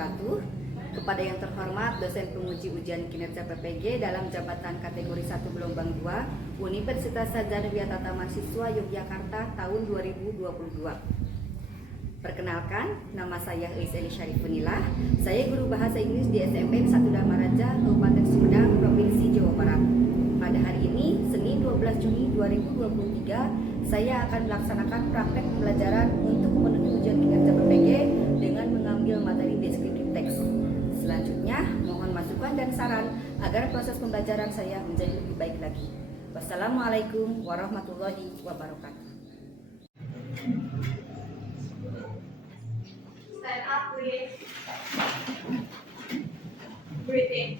wabarakatuh. Kepada yang terhormat dosen penguji ujian kinerja PPG dalam jabatan kategori 1 gelombang 2 Universitas Sarjana Tata Mahasiswa Yogyakarta tahun 2022. Perkenalkan, nama saya Elis Eli Syarifunillah. Saya guru bahasa Inggris di SMP 1 Dharmaraja, Kabupaten Sumedang, Provinsi Jawa Barat. Pada hari ini, Senin 12 Juni 2023, saya akan melaksanakan praktek pembelajaran untuk memenuhi ujian kinerja PPG dengan mengambil materi deskriptif teks. Selanjutnya, mohon masukan dan saran agar proses pembelajaran saya menjadi lebih baik lagi. Wassalamualaikum warahmatullahi wabarakatuh. Stand up with breathing.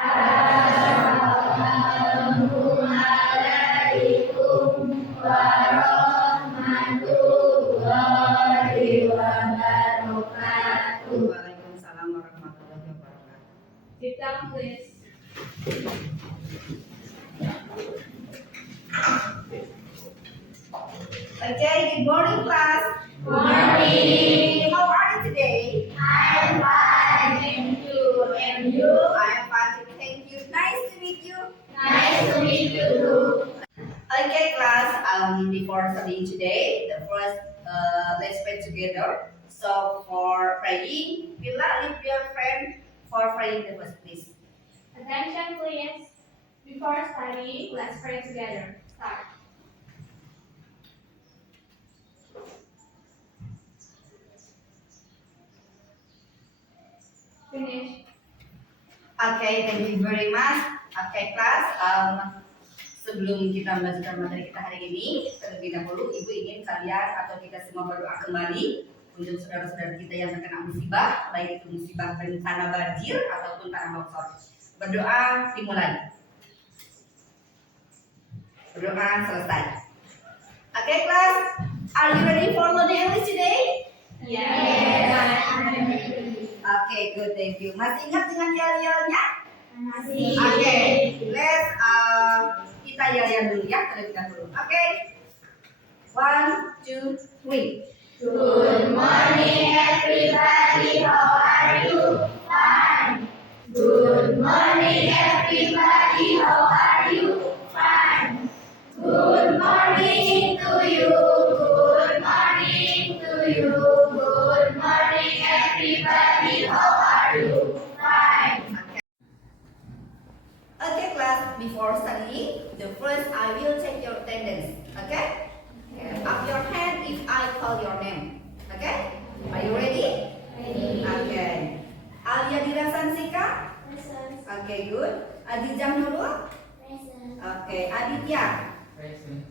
Assalamualaikum warahmatullahi wabarakatuh. Waalaikumsalam warahmatullahi wabarakatuh. Sit down, please. Okay, good morning class. Morning. How are you today? I'm fine, thank you. And you? I am fine, thank you. Nice to meet you. Nice to meet you too. Okay, class. Before studying today, the first let's pray together. So for praying, Bila, leave your friend for praying the first, please. Attention, please. Before studying, let's pray together. Start. Finish. Okay, thank you very much. Okay, class. Sebelum kita melanjutkan materi kita hari ini, terlebih dahulu Ibu ingin kalian atau kita semua berdoa kembali untuk saudara-saudara kita yang terkena musibah, baik itu musibah bencana banjir ataupun tanah longsor. Berdoa dimulai. Berdoa selesai. Okay, class. Are you ready for learning English today? Yes. Okay, good, thank you. Masih ingat dengan yel-yelnya? Masih. Okay, let's kita yel-yel dulu ya terlebih dahulu. Okay, 1, 2, 3. Good morning, everybody. How are you? Fine. Good morning, everybody. How are you? Fine. Good morning to you. Good morning to you. Good morning, everybody. How are you? Fine. Okay, class. Before studying, the first I will check your attendance. Okay? Up your hand if I call your name. Okay? Are you ready? Ready. Okay. Alia Dira Sansika. Present. Okay, good. Adijah Nurul. Present. Okay. Aditya. Present.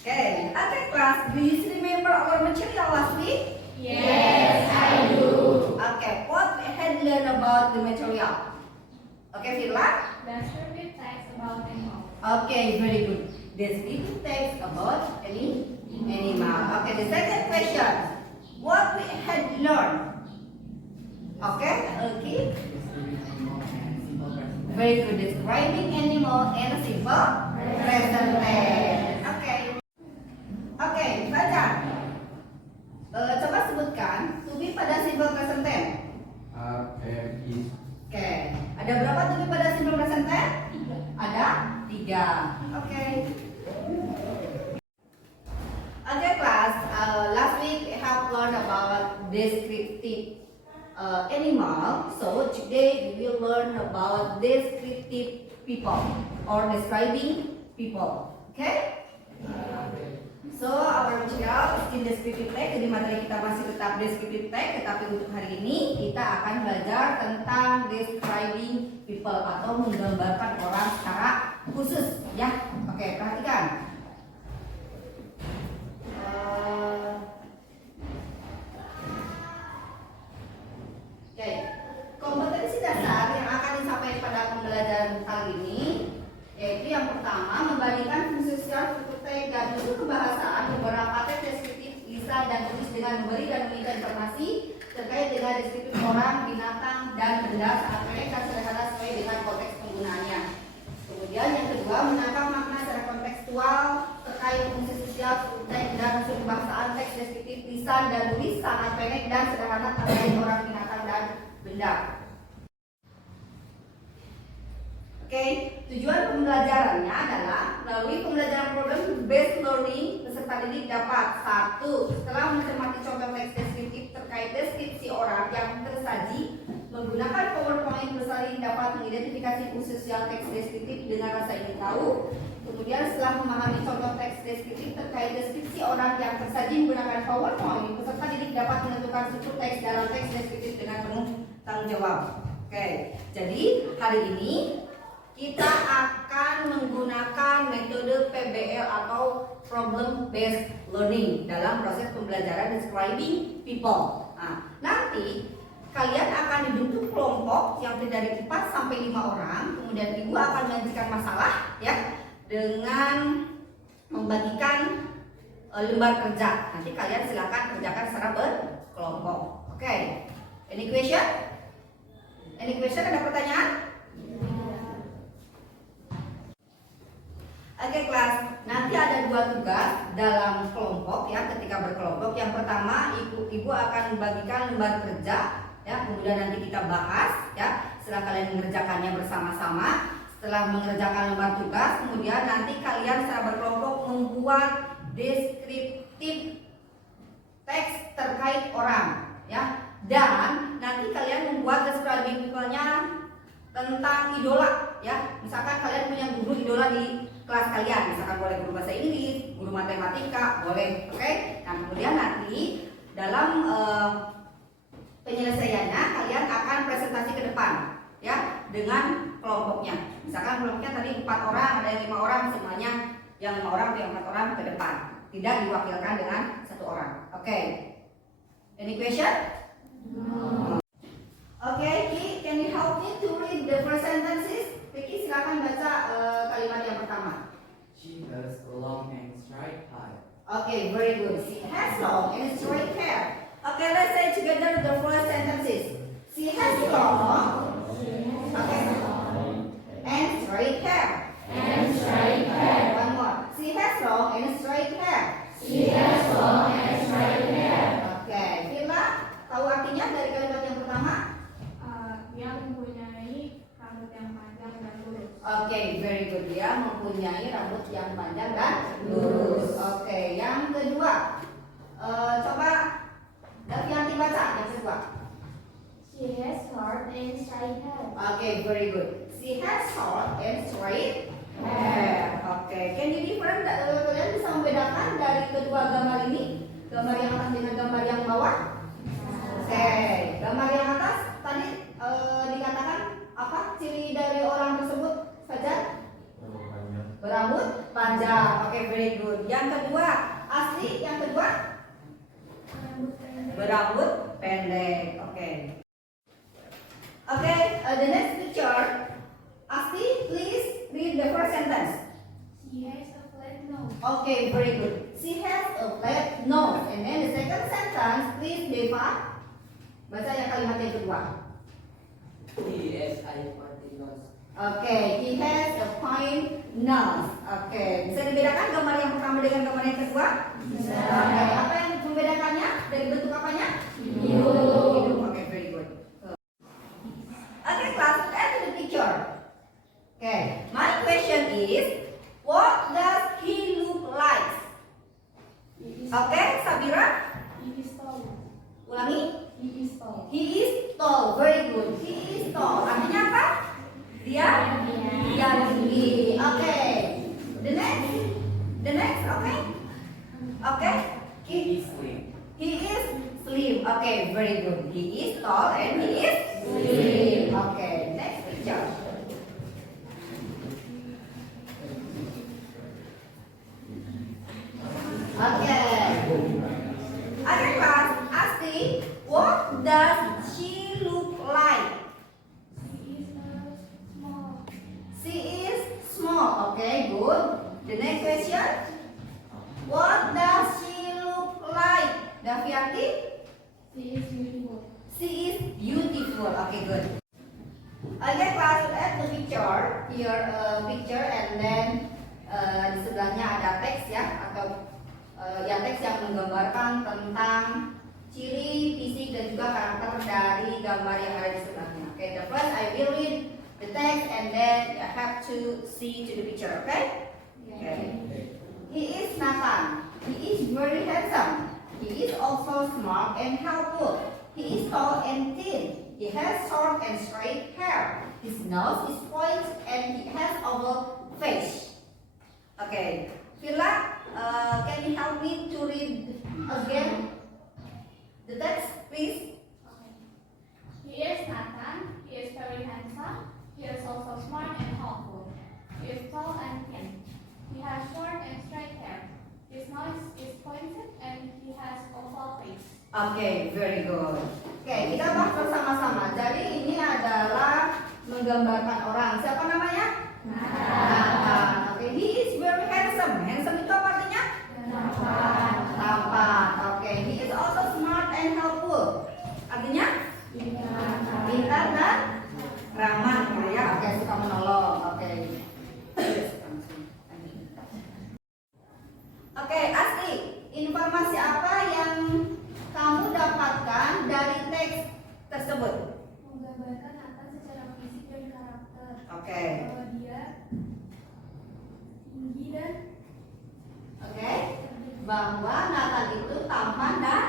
Okay. Okay, class. Do you remember our material last week? Yes, I do. Okay. What we had learned about the material? Okay, Firla. Descriptive text about animal. Okay, very good. Descriptive text about any animal. Okay, the second question. What we had learned? Okay, okay. Very good. Describing animal in a simple present tense. Okay. Okay, baca. Coba sebutkan to be pada simple present tense. Are, am, is. Oke. Ada berapa to be pada simple present tense? Ada 3. Oke. Okay, class. Last week we have learned about descriptive animal. So today we will learn about descriptive people or describing people. Okay? So our material is in descriptive text. Jadi materi kita masih tetap descriptive text, tetapi untuk hari ini kita akan belajar tentang describing people atau menggambarkan orang secara khusus, ya. Oke, perhatikan. Oke, kompetensi dasar yang akan disampaikan pada pembelajaran kali ini yaitu yang pertama, membandingkan fungsi sosial struktur teks dan unsur kebahasaan beberapa teks deskriptif lisan dan tulis dengan memberi dan meminta informasi terkait dengan deskriptif orang, binatang, dan benda saat mereka sederhana sesuai dengan konteks penggunaannya. Kemudian yang kedua, menangkap makna secara kontekstual terkait fungsi sosial sosial, teks dan unsur bahasaan, teks deskriptif, lisan dan tulis, sangat pendek dan sederhana terkait orang, binatang dan benda. Oke, tujuan pembelajarannya adalah melalui pembelajaran problem based learning, peserta didik dapat 1. Setelah mencermati contoh teks deskriptif terkait deskripsi orang yang tersaji, menggunakan PowerPoint peserta didik dapat mengidentifikasi fungsi sosial teks deskriptif dengan rasa ingin tahu. Kemudian setelah memahami contoh teks deskriptif terkait deskripsi orang yang tersaji menggunakan PowerPoint, peserta didik dapat menentukan struktur teks dalam teks deskriptif dengan penuh tanggung jawab. Oke, jadi hari ini kita akan menggunakan metode PBL atau Problem Based Learning dalam proses pembelajaran describing people. Nah, nanti kalian akan dibentuk kelompok yang terdiri dari 4 sampai 5 orang. Kemudian ibu akan menyajikan masalah ya dengan membagikan lembar kerja. Nanti kalian silakan kerjakan secara berkelompok. Oke. Any question? Any question? Ada pertanyaan? Oke kelas, nanti ada 2 tugas dalam kelompok ya ketika berkelompok. Yang pertama ibu akan membagikan lembar kerja ya, kemudian nanti kita bahas ya setelah kalian mengerjakannya bersama-sama. Setelah mengerjakan lembar tugas, kemudian nanti kalian secara berkelompok membuat deskriptif teks terkait orang ya, dan nanti kalian membuat describing people-nya tentang idola ya. Misalkan kalian punya guru idola di kelas kalian, misalkan boleh guru bahasa Inggris, guru matematika, boleh, oke? Nah kemudian nanti dalam penyelesaiannya kalian akan presentasi ke depan, ya, dengan kelompoknya. Misalkan kelompoknya tadi 4 orang, ada yang 5 orang, semuanya yang 5 orang atau yang 4 orang ke depan, tidak diwakilkan dengan 1 orang, oke? Any question? No. Oke, Ki, can you help me to read the first sentences? Vicky, silakan baca kalimat yang pertama. She has long and straight hair. Okay, very good. She has long and straight hair. Okay, let's say together the first sentences. She has long, okay, and straight hair. And straight hair. One more. She has long and straight hair. She has long and straight hair. Okay, Villa, tahu artinya dari kalimat yang pertama? Dia mempunyai rambut yang panjang dan lurus. Oke, very good. Dia mempunyai rambut yang panjang dan lurus. Oke, yang kedua, coba Davianti baca yang kedua. She has short and straight hair. Oke, very good. She has short and straight hair. Oke, can you different? Kalian bisa membedakan dari kedua gambar ini, gambar yang atas dengan gambar yang bawah? Oke, gambar yang atas tadi dikatakan apa ciri dari orang tersebut saja? Berambut panjang. Oke, very good. Yang kedua, asli yang kedua berambut pendek. Oke. Oke, the next picture. Asli, please read the first sentence. She has a flat nose. Okay, very good. She has a flat nose. And then the second sentence, please Deva. Baca yang kalimat yang kedua. He has a pointy nose. Okay, he has a fine nose. Okay, bisa dibedakan gambar yang pertama dengan gambar yang kedua? Bisa. Okay, apa yang membedakannya dari bentuk apanya? Hidung. Okay, very good. Okay, class, look at the picture. Okay, my question is, what does he look like? Okay, Sabira, He is tall. ulangi. He is tall. He is tall, very good. He is tall. Artinya apa? Dia tinggi. Oke. The next, okay? Okay. He is slim. He is slim. Okay, very good. He is tall and he is slim. Okay, next picture. Okay. Okay, class. Asti, what does she look like? She is small. She is small. Okay, good. The next question. What does she look like? Davianti? She is beautiful. She is beautiful. Okay, good. Okay, class, look at the picture. Here, picture, and then di sebelahnya ada teks ya, atau ya teks yang menggambarkan tentang ciri, fisik dan juga karakter dari gambar yang ada di sebelahnya. Okay, the first I will read the text and then you have to see to the picture. Okay? Okay. He is Nathan. He is very handsome. He is also smart and helpful. He is tall and thin. He has short and straight hair. His nose is pointed and he has oval face. Okay, Villa, can you help me to read again the text, please? He is Nathan. He is very handsome. He is also smart and helpful. He is tall and thin. He has short and straight hair. His nose is pointed and he has oval face. Okay, very good. Okay, kita bahas bersama-sama. Jadi ini adalah menggambarkan orang. Siapa namanya? Nathan. Okay, he is very handsome. Handsome itu apa artinya? Tampan. Okay, he is also smart and helpful. Artinya? Pintar dan ramah gitu ya. Oke, suka menolong. Oke. Oke, Asti, informasi apa yang kamu dapatkan dari teks tersebut? Menggambarkan Nathan secara fisik dan karakter. Oke. Bahwa dia tinggi dan Oke. Bahwa Nathan itu tampan dan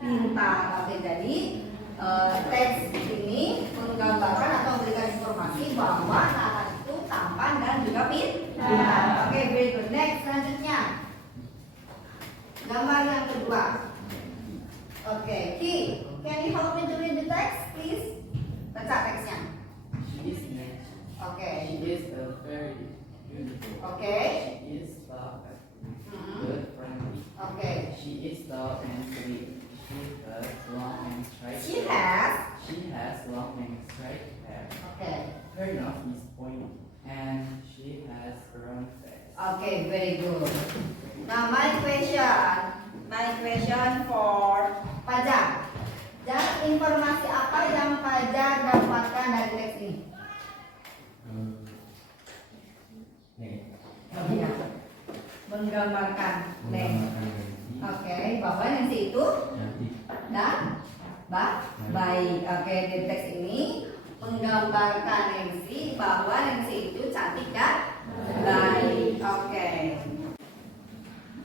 pintar. Oke, jadi teks ini menggambarkan atau memberikan informasi bahwa Nathan itu tampan dan juga pintar. Oke, very good. Next, selanjutnya. Gambar yang kedua. Oke, Ki, can you help me to read the text, please? Baca teksnya. She is nature. Oke. She is very beautiful. Oke. She is lovely, Hmm. good, friendly. Oke. She is tall and sweet. She has long and straight She hair. has. She has long and straight hair. Oke. Her nose is pointed and she has a round face. Oke, very good. Now my question for Fajar. Dan informasi apa yang Fajar dapatkan dari teks ini? Iya. Menggambarkan Nancy. Oke, bahwa Nancy itu dan baik. Oke, di teks ini menggambarkan Nancy bahwa Nancy itu cantik dan baik. Oke.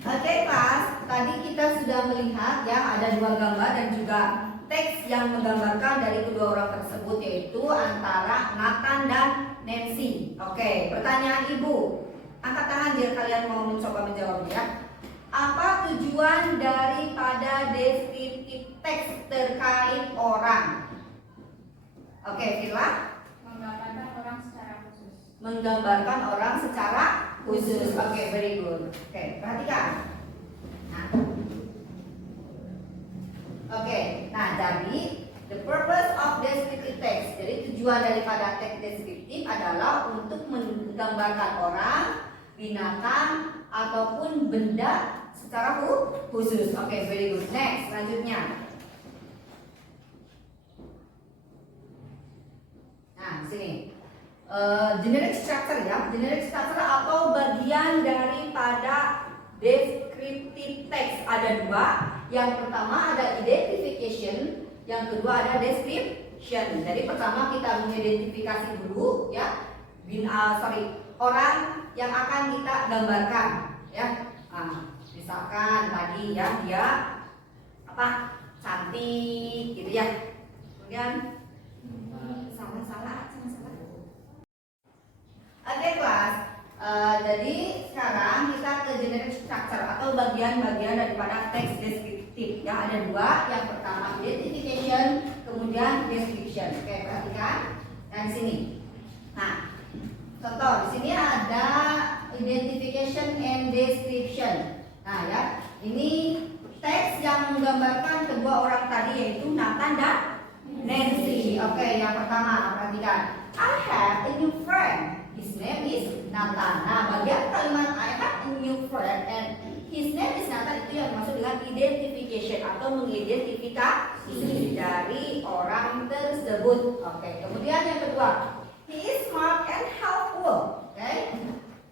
Oke, kelas. Tadi kita sudah melihat ya ada dua gambar dan juga teks yang menggambarkan dari kedua orang tersebut yaitu antara Nathan dan Nancy. Oke, pertanyaan Ibu. Angkat tangan jika kalian mau mencoba menjawab ya. Apa tujuan daripada deskriptif teks terkait orang? Oke, Villa. menggambarkan orang secara khusus. Menggambarkan orang secara khusus. Oke, very good. Oke, perhatikan. Nah. Oke, nah jadi the purpose of descriptive text. Jadi tujuan daripada teks deskriptif adalah untuk menggambarkan orang, binatang ataupun benda secara khusus. Oke, very good. Next, selanjutnya. Nah, sini. Generic structure ya. Generic structure atau bagian daripada descriptive text ada dua. Yang pertama ada identification, yang kedua ada description. Jadi pertama kita mengidentifikasi dulu ya. Orang yang akan kita gambarkan ya. Misalkan tadi ya dia apa? Cantik gitu ya. Kemudian salah. Oke, kelas. Jadi sekarang kita ke generic structure atau bagian-bagian daripada teks deskriptif. Ya, ada dua. Yang pertama identification, kemudian description. Oke, perhatikan. Dan sini. Nah, contoh di sini ada identification and description. Nah, ya, ini teks yang menggambarkan kedua orang tadi yaitu Nathan dan Nancy. Oke, yang pertama perhatikan. I have a new friend. His name is Nathan. Nah, bagian kalimat I have a new friend and his name is Nathan itu yang dimaksud dengan identification atau mengidentifikasi dari orang tersebut. Oke, kemudian yang kedua, he is smart and helpful. Okay,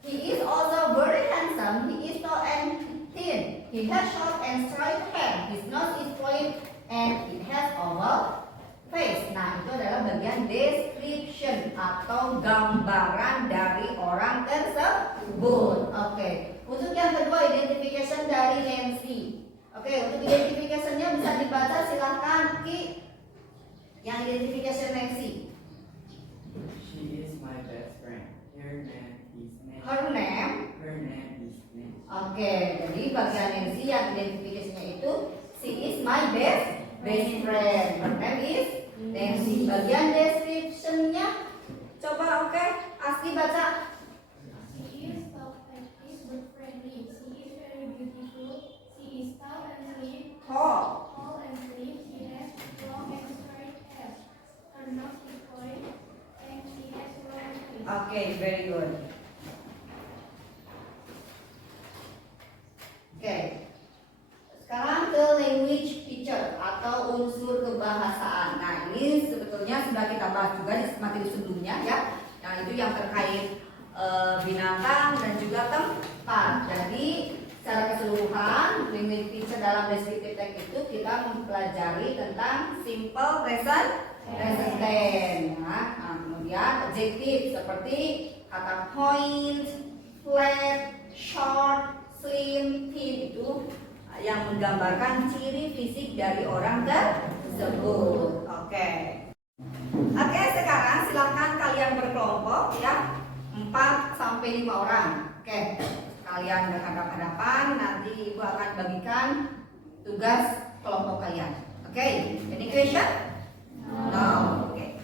he is also very handsome. He is tall and thin. He He has short and straight hair. His nose is pointed and it has oval face. Nah, itu adalah bagian description atau gambaran dari orang tersebut. Oke. Untuk yang kedua, identification dari Nancy. Oke, untuk identificationnya bisa dibaca, silahkan Ki. Yang identification Nancy. She is my best friend. Her name is Nancy. Her name. Her name is Nancy. Oke, jadi bagian Nancy yang identifikasinya itu she is my best friend. Her name is Nancy. Bagian description-nya coba Asti baca. She is tall and is but friendly. She is very beautiful. She is tall and slim. Tall and slim. She has long and straight hair. Her nose is pointed and she has round face. Oke, very good. Oke. Sekarang ke language feature atau unsur kebahasaan. Nah, ini sebetulnya sudah kita bahas juga di materi sebelumnya ya. Nah, itu yang terkait binatang dan juga tempat. Jadi, secara keseluruhan language feature dalam descriptive text itu kita mempelajari tentang simple present tense. Nah, kemudian adjektif seperti kata point, flat, short, slim, thin itu yang menggambarkan ciri fisik dari orang tersebut. Oke, sekarang silakan kalian berkelompok ya, 4 sampai 5 orang. Oke, kalian berhadapan-hadapan, nanti ibu akan bagikan tugas kelompok kalian. Oke, any question? No. Oke.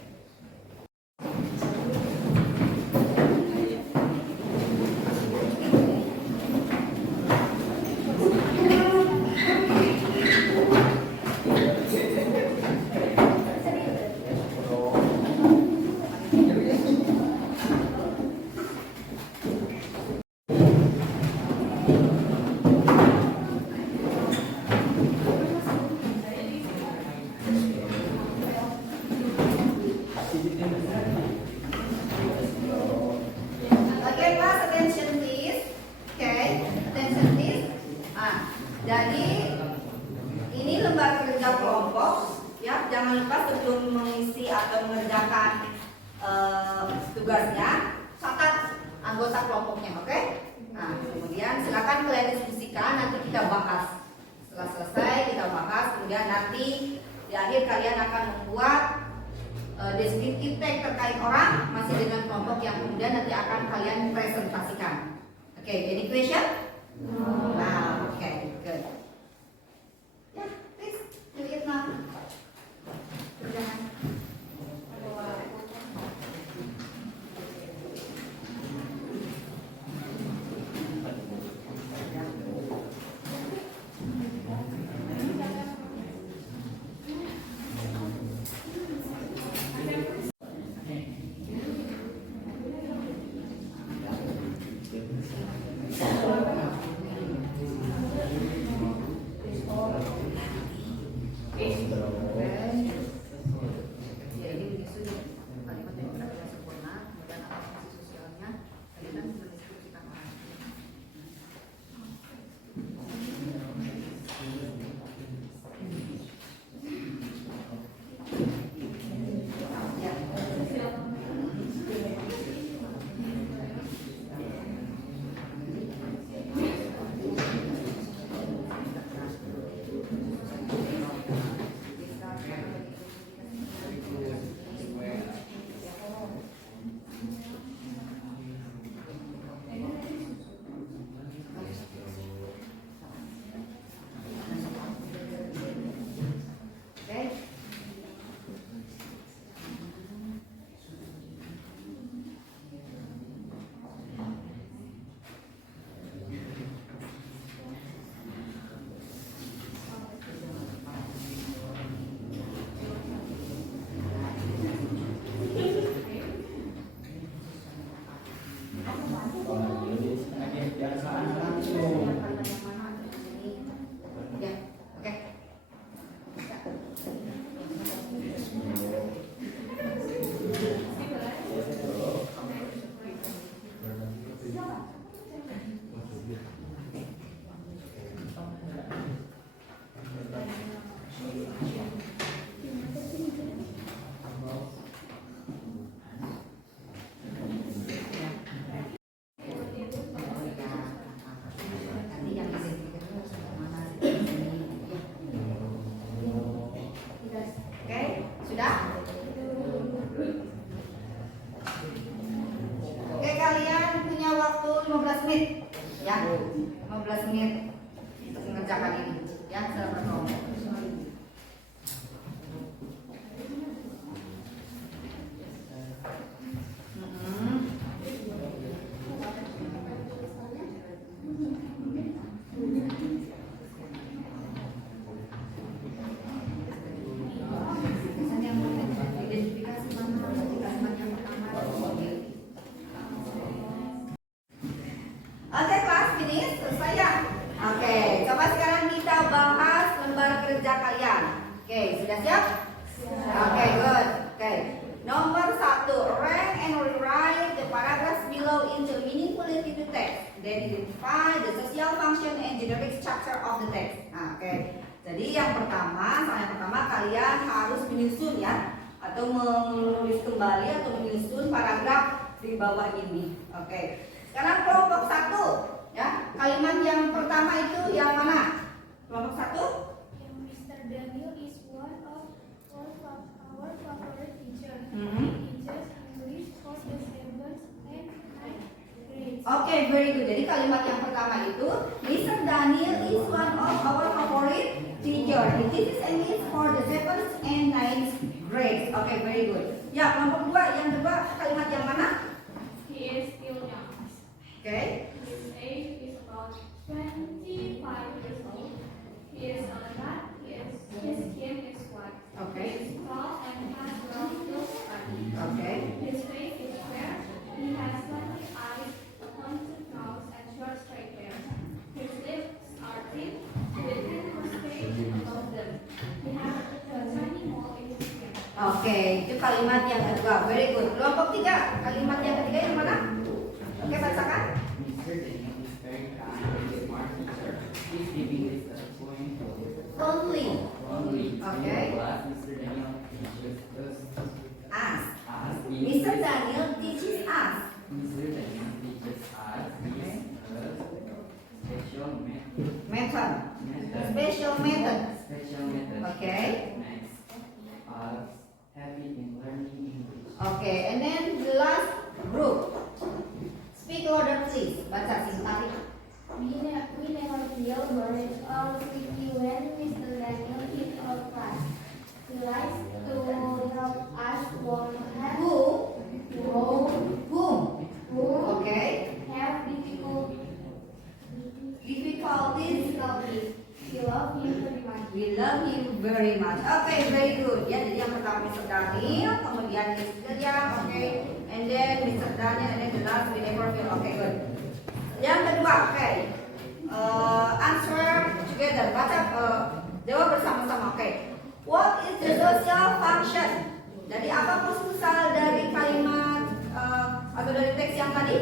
Oke, class, attention please. Oke, attention please. Jadi ini lembar kerja kelompok ya. Jangan lupa sebelum mengisi atau mengerjakan tugasnya, catat anggota kelompoknya, oke? Nah, kemudian silakan kalian diskusikan, nanti kita bahas. Setelah selesai kita bahas, kemudian nanti di akhir kalian akan membuat descriptive text terkait orang masih dengan kelompok yang kemudian nanti akan kalian presentasikan. Oke, any question? Nah, oke, good. Ya, please, lihat now. Kerjaan. generic structure of the text. Nah, oke. Jadi yang pertama kalian harus menyusun ya, atau menulis kembali atau menyusun paragraf di bawah ini. Oke. Sekarang kelompok 1 ya. Kalimat yang pertama itu yang mana? Kelompok 1? Mr. Daniel is one of our favorite teachers. Mhm. He teaches English for the 7th and 9th grades. Oke, very good. Jadi kalimat yang pertama itu Mr. Daniel is one of our favorite teacher. He teaches English for the 7th and 9th grades. Oke, very good. Ya, kelompok 2 yang kedua kalimat yang mana? He is still young. Oke. His age is about 25 years old. He is alert. His skin is white. Okay. He is tall and has brown body. Oke. His face is fair. He has slanting eyes, a pointed nose, and short straight hair. His lips are thin, with a thin mustache above them. He has a tiny mole in his skin. Oke, itu kalimat yang kedua. Very good. Kelompok 3, kalimat yang ketiga yang mana? Oke, bacakan. Mr. Daniel is very kind and smart teacher. He's giving this a point Only only. Okay. Mr. Daniel teaches us. us. Is Mr. Daniel teaches us. Mr. Daniel teaches us is a special Method. method. Special method. Special method. Okay. Makes us happy in learning English. Okay, and then the last group. Speak louder please. Baca singkat. We never feel worried or sleepy when Mr. Daniel is our class. He likes to help us walk ahead. Whom? Who Okay. have Difficulties. We love him very much. We love him very much. Okay, very good. Ya, jadi yang pertama Mr. Daniel, kemudian Mr. Yang, okay, and then Mr. Daniel, and then the last we never feel. Okay, good. Yang kedua, okay. Answer together. Baca, jawab bersama-sama. Okay. What is the social function? Jadi apa proposal dari kalimat atau dari teks yang tadi?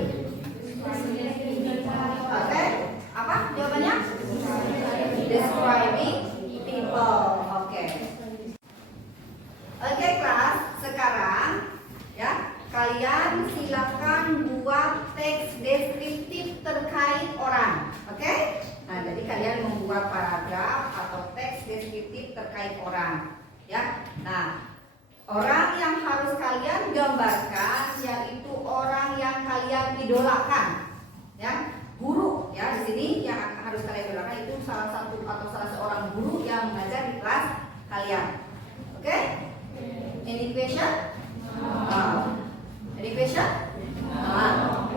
Okay. Apa jawabannya? Describing people. Oke. Oke, kelas. Sekarang ya, kalian silakan buat teks deskriptif terkait orang. Oke? Nah, jadi kalian membuat paragraf atau teks deskriptif terkait orang. Ya. Nah, orang yang harus kalian gambarkan yaitu orang yang kalian idolakan. Ya. Guru ya, di sini yang harus kalian idolakan itu salah satu atau salah seorang guru yang mengajar di kelas kalian. Oke? Any question? Any question?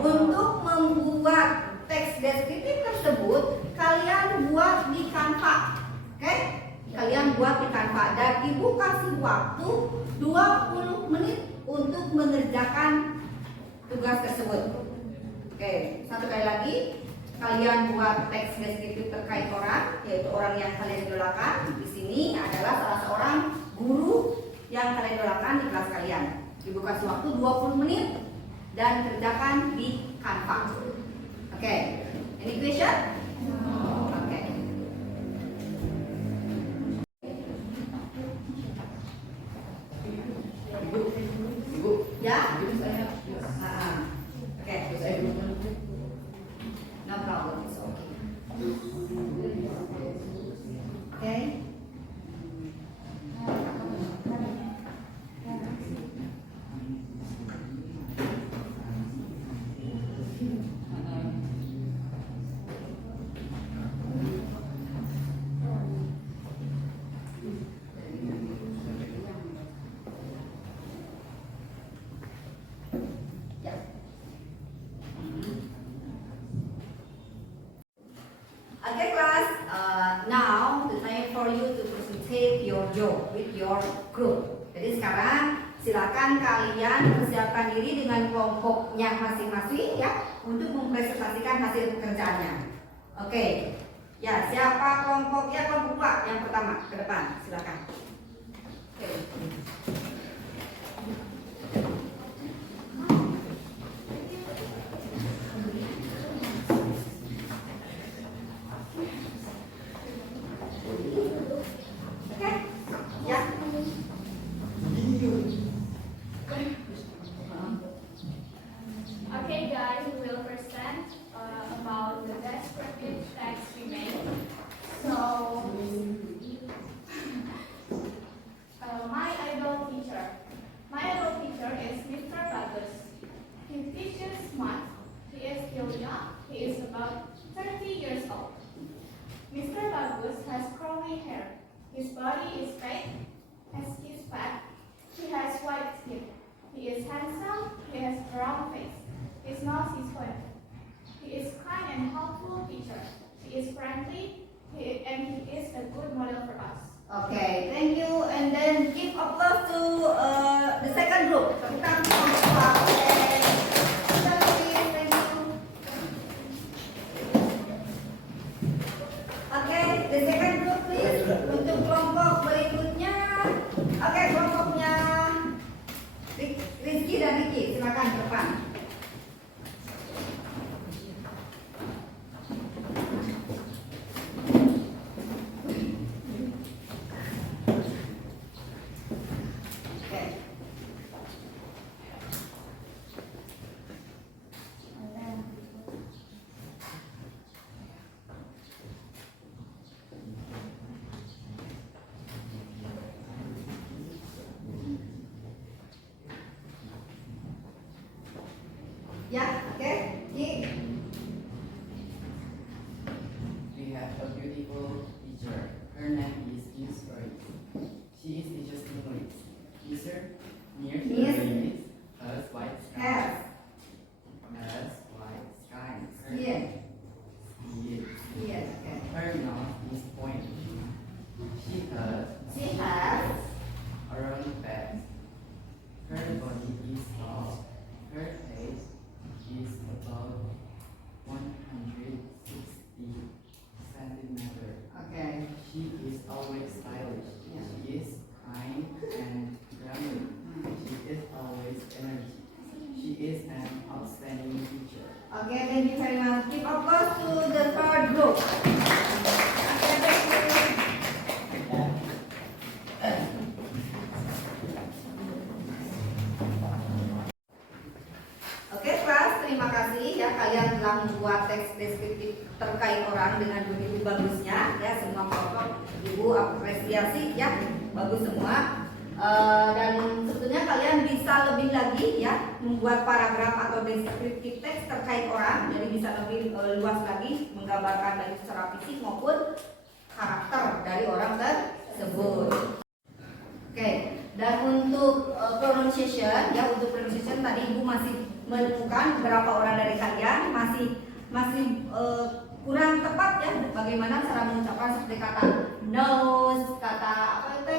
Untuk membuat teks deskriptif tersebut kalian buat di Canva. Oke? Kalian buat di Canva dan ibu kasih waktu 20 menit untuk mengerjakan tugas tersebut. Oke, satu kali lagi, kalian buat teks deskriptif terkait orang, yaitu orang yang kalian idolakan. Di sini adalah salah seorang guru yang kalian idolakan di kelas kalian. Ibu kasih waktu 20 menit dan kerjakan di Canva. Oke, any question? Oke. Ibu, ya? Okay. No problem, it's okay. Okay. Okay, class. Now the time for you to present your job with your group. Jadi sekarang silakan kalian persiapkan diri dengan kelompoknya masing-masing ya untuk mempresentasikan hasil pekerjaannya. Oke. Ya, siapa kelompoknya? Kelompok 2 yang pertama ke depan, silakan. Oke. Okay. Yeah, okay. Nick. We have a beautiful teacher. Her name is Miss Grace. She is teacher's English. Teacher near to Miss. Grace has white sky. Have. Has white sky. Here. Yes. Yes, okay. Her nose is pointed. She has She has a round face. Her body is tall. Her height is about 160 centimeters. okay. She is always stylish. Yeah. She is kind and grounded. She is always energy. She is an outstanding teacher. Okay, thank you very much. Give applause to the third group. Okay, thank you. Oke kelas, terima kasih ya kalian telah membuat teks deskriptif terkait orang dengan begitu bagusnya ya, semua kelompok ibu apresiasi ya, bagus semua. Dan tentunya kalian bisa lebih lagi ya membuat paragraf atau deskriptif teks terkait orang, jadi bisa lebih luas lagi menggambarkan baik secara fisik maupun karakter dari orang tersebut. Oke, dan untuk pronunciation ya, untuk pronunciation tadi ibu masih menemukan beberapa orang dari kalian masih kurang tepat ya bagaimana cara mengucapkan seperti kata nose, kata apa itu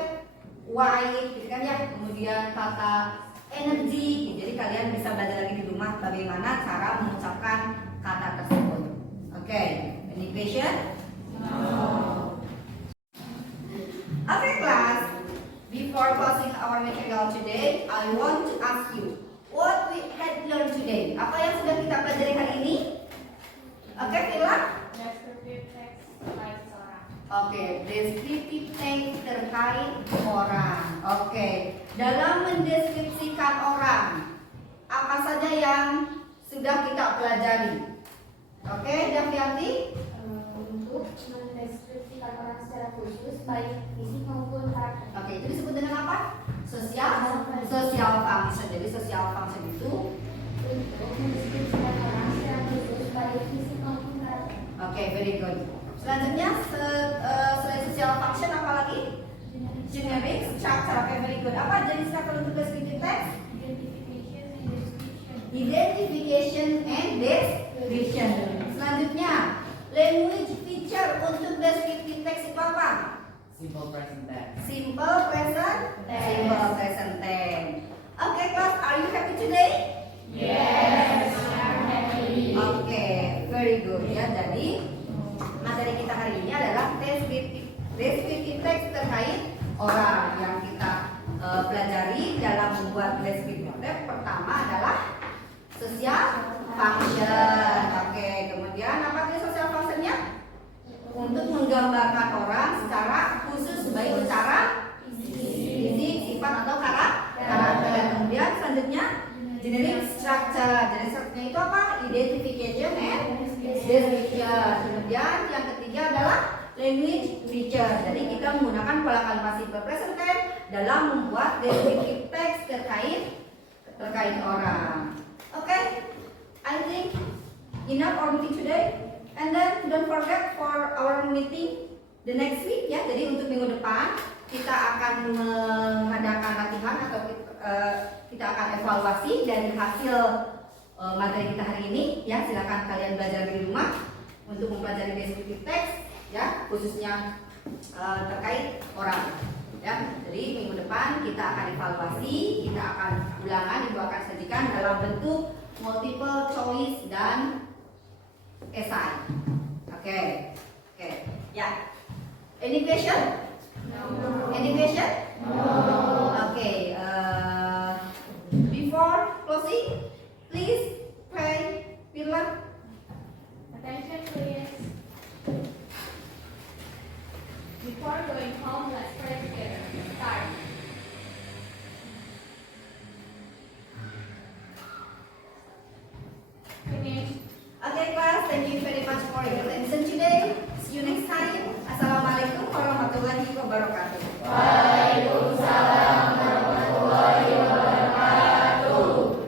white gitu kan ya, kemudian kata energy. Jadi kalian bisa belajar lagi di rumah bagaimana cara mengucapkan kata tersebut. Oke, any question? No. Okay class, before closing our material today, I want to ask you what we had learned today. Apa yang sudah kita pelajari hari ini? Oke, Villa? Descriptive text terkait seorang. Oke, descriptive text terkait orang. Oke, dalam mendeskripsikan orang, apa saja yang sudah kita pelajari? Oke, Davianti? Untuk mendeskripsikan orang secara khusus, baik fisik maupun karakter. Oke, itu disebut dengan apa? Social function. Jadi social function itu Untuk mendeskripsikan orang secara khusus, baik fisik maupun karakter. oke, very good. Selanjutnya selain social function apa lagi? Generic structure. Oke, very good. Apa jenis kata untuk descriptive text? Identification and description. Identification and description. Selanjutnya, language feature untuk descriptive text itu apa? Simple present tense. Simple present tense. Simple present tense. Okay, class, are you happy today? Yes, I'm happy. Oke, very good ya. Jadi materi kita hari ini adalah descriptive text terkait orang yang kita pelajari dalam membuat descriptive text. Pertama adalah social function. Oke, kemudian apa itu social functionnya? Untuk menggambarkan orang secara khusus baik secara fisik, sifat atau karakter. Kemudian selanjutnya generic structure. Generic structure itu apa? Identification and description. Kemudian yang ketiga adalah language feature. Jadi kita menggunakan pola kalimat simple present tense dalam membuat descriptive text terkait orang. Oke, I think enough our meeting today. And then don't forget for our meeting the next week ya. Jadi untuk minggu depan kita akan mengadakan latihan atau kita akan evaluasi dari hasil materi kita hari ini ya. Silakan kalian belajar di rumah untuk mempelajari descriptive text ya, khususnya terkait orang ya. Jadi minggu depan kita akan evaluasi, kita akan ulangan, ibu akan sajikan dalam bentuk multiple choice dan esai. Oke. Ya. Any question? No. Any question? No. Okay. Before closing, please pray. Firla. Attention please. Before going home, let's pray together. Start. Thank you very much for your attention today. See you next time. Assalamualaikum warahmatullahi wabarakatuh.